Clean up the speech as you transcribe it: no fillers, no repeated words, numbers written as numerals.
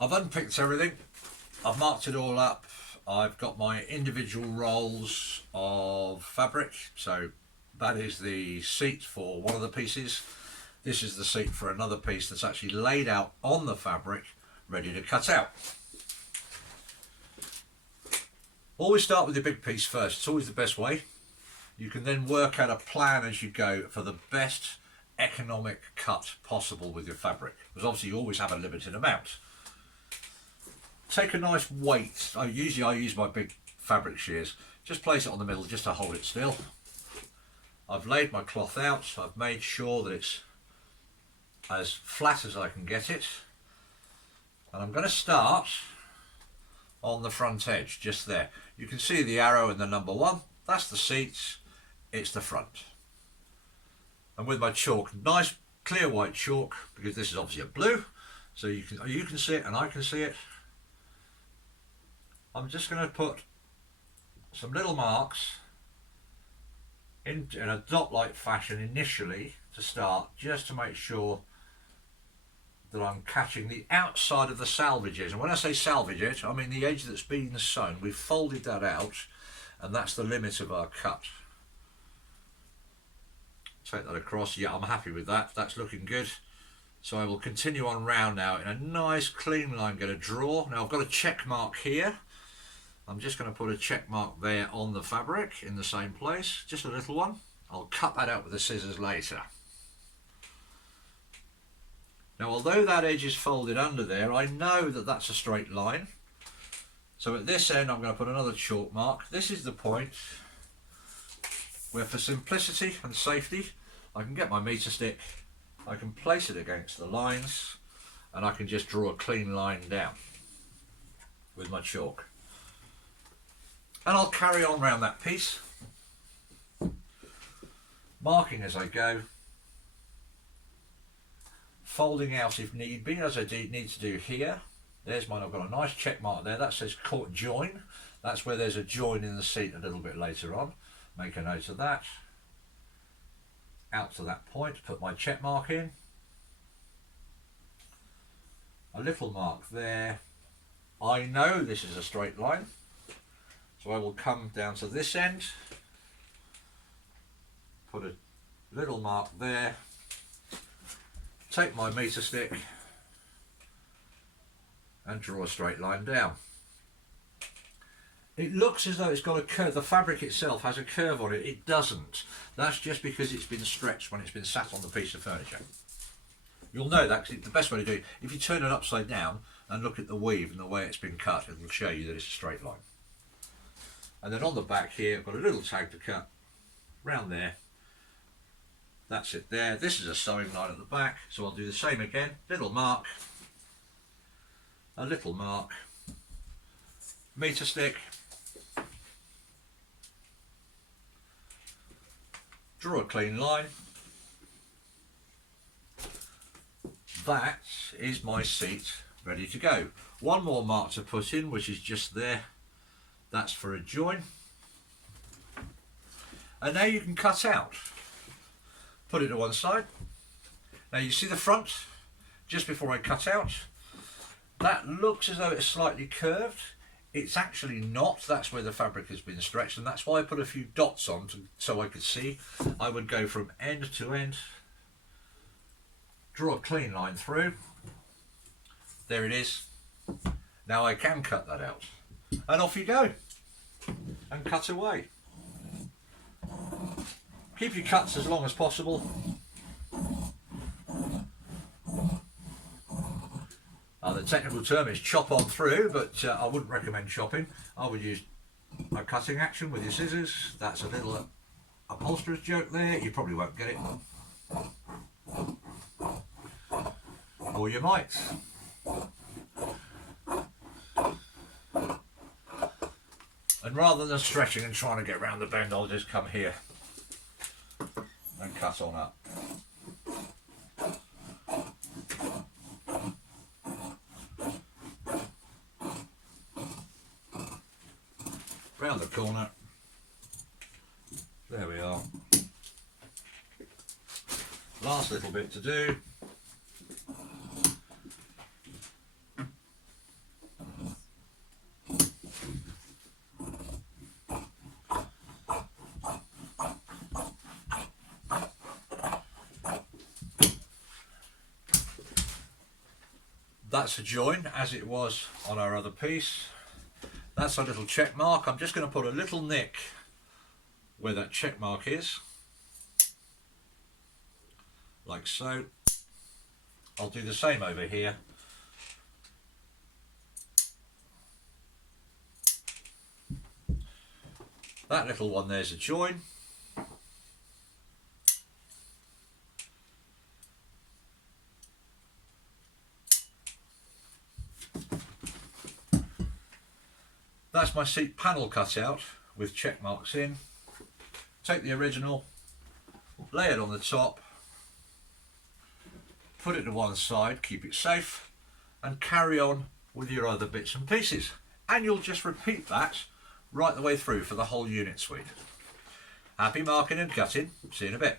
I've unpicked everything, I've marked it all up, I've got my individual rolls of fabric, so that is the seat for one of the pieces. This is the seat for another piece that's actually laid out on the fabric, ready to cut out. Always start with the big piece first, it's always the best way. You can then work out a plan as you go for the best economic cut possible with your fabric, because obviously you always have a limited amount. Take a nice weight, usually I use my big fabric shears, just place it on the middle just to hold it still. I've laid my cloth out, so I've made sure that it's as flat as I can get it, and I'm going to start on the front edge, just there. You can see the arrow and the number 1, that's the seats, it's the front. And with my chalk, nice clear white chalk, because this is obviously a blue, so you can see it and I can see it. I'm just going to put some little marks in a dot-like fashion initially to start, just to make sure that I'm catching the outside of the salvage edge. And when I say salvage edge, I mean the edge that's been sewn. We've folded that out, and that's the limit of our cut. Take that across. Yeah, I'm happy with that. That's looking good. So I will continue on round now in a nice clean line. I'm going to draw. Now I've got a check mark here. I'm just going to put a check mark there on the fabric in the same place, just a little one. I'll cut that out with the scissors later. Now although that edge is folded under there, I know that that's a straight line. So at this end I'm going to put another chalk mark. This is the point where, for simplicity and safety, I can get my meter stick, I can place it against the lines, and I can just draw a clean line down with my chalk. And I'll carry on round that piece, marking as I go, folding out if need be, as I need to do here. There's mine, I've got a nice check mark there, that says join. That's where there's a join in the seat a little bit later on. Make a note of that. Out to that point, put my check mark in. A little mark there. I know this is a straight line, so I will come down to this end, put a little mark there, take my meter stick and draw a straight line down. It looks as though it's got a curve. The fabric itself has a curve on it. It doesn't. That's just because it's been stretched when it's been sat on the piece of furniture. You'll know that because the best way to do it, if you turn it upside down and look at the weave and the way it's been cut, it will show you that it's a straight line. And then on the back here, I've got a little tag to cut round there. That's it there. This is a sewing line at the back, so I'll do the same again. Little mark, a little mark, meter stick, draw a clean line. That is my seat ready to go. One more mark to put in, which is just there. That's for a join. And now you can cut out. Put it to one side. Now you see the front, just before I cut out, that looks as though it's slightly curved. It's actually not. That's where the fabric has been stretched, and that's why I put a few dots on so I could see. I would go from end to end, draw a clean line through. There it is. Now I can cut that out, and off you go and cut away. Keep your cuts as long as possible. The technical term is chop on through, but I wouldn't recommend chopping. I would use a cutting action with your scissors. That's a little upholsterer's joke there. You probably won't get it. Or you might. And rather than stretching and trying to get round the bend, I'll just come here and cut on up. Round the corner. There we are. Last little bit to do. That's a join as it was on our other piece. That's our little check mark. I'm just going to put a little nick where that check mark is, like so. I'll do the same over here. That little one there's a join. That's my seat panel cut out with check marks in. Take the original, lay it on the top, put it to one side, keep it safe, and carry on with your other bits and pieces. And you'll just repeat that right the way through for the whole unit suite. Happy marking and cutting. See you in a bit.